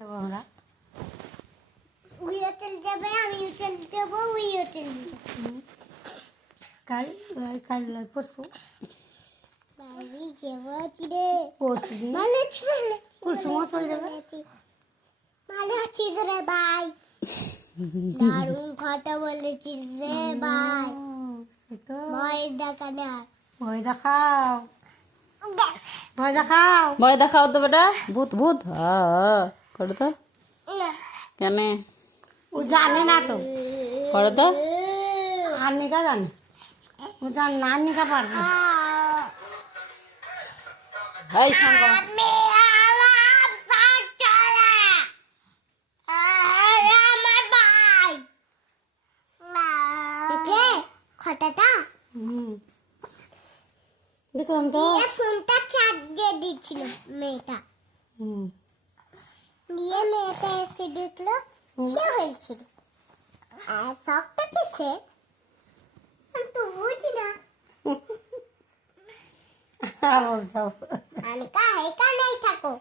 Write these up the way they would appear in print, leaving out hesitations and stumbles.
আমরা উইও চলে যাবে, আমিও চলে যাবো, উইও চলে যাবে। কাল কাল পরশু বাড়ি যাবো রে। পরশু দিন ভালো আছি, ভালো আছি, পরশু মা চলে যাবে। ভালো আছি রে ভাই। দারুণ কথা বলেছিস রে ভাই। এই তো ভয়ের দেখা না। ভয় দেখাও, ভয় দেখাও। ভয় দেখাও তো বেটা, ভূত ভূত করো তো কেন ও জানে না তো, করো তো আন্নিকা জানে, ও জান না, আন্নিকা পারবে। এই সঙ্গ আমি আমার সাথে আমার ভাই। দেখলে কথাটা? দেখলাম তো। ফোনটা চার্জ দিয়ে দিচ্ছিল মেয়েটা। দিয়ে মেয়েটা এসে দেখলো সে হয়েছিল। আর সবটা কিসে আমি তো বুঝি না। আমি এখানেই থাকো।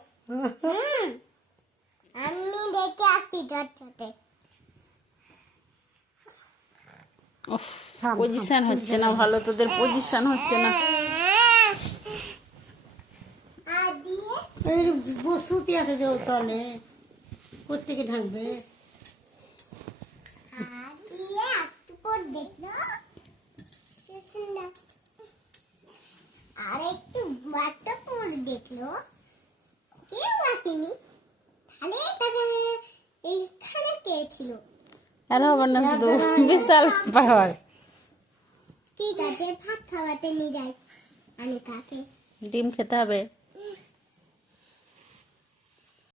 আমি দেখে আসছি ঝটঝটে। পজিশন হচ্ছে না ভালো, তোদের পজিশন হচ্ছে না। আর দিয়ে এই বসুতি আছে যে তলে, কোথেকে ঢাকবে? আর দিয়ে একটু পর দেখলো না। আর একটু বাচ্চা পর দেখলো কেউ আসেনি। তাহলে এইখানে কে ছিল? আর হবে না, শুধু বিশাল পাহাড়। ঠিক আছে, ভাত খাওয়াতে নিয়ে যাই আমি কাকে। ডিম খেতে হবে।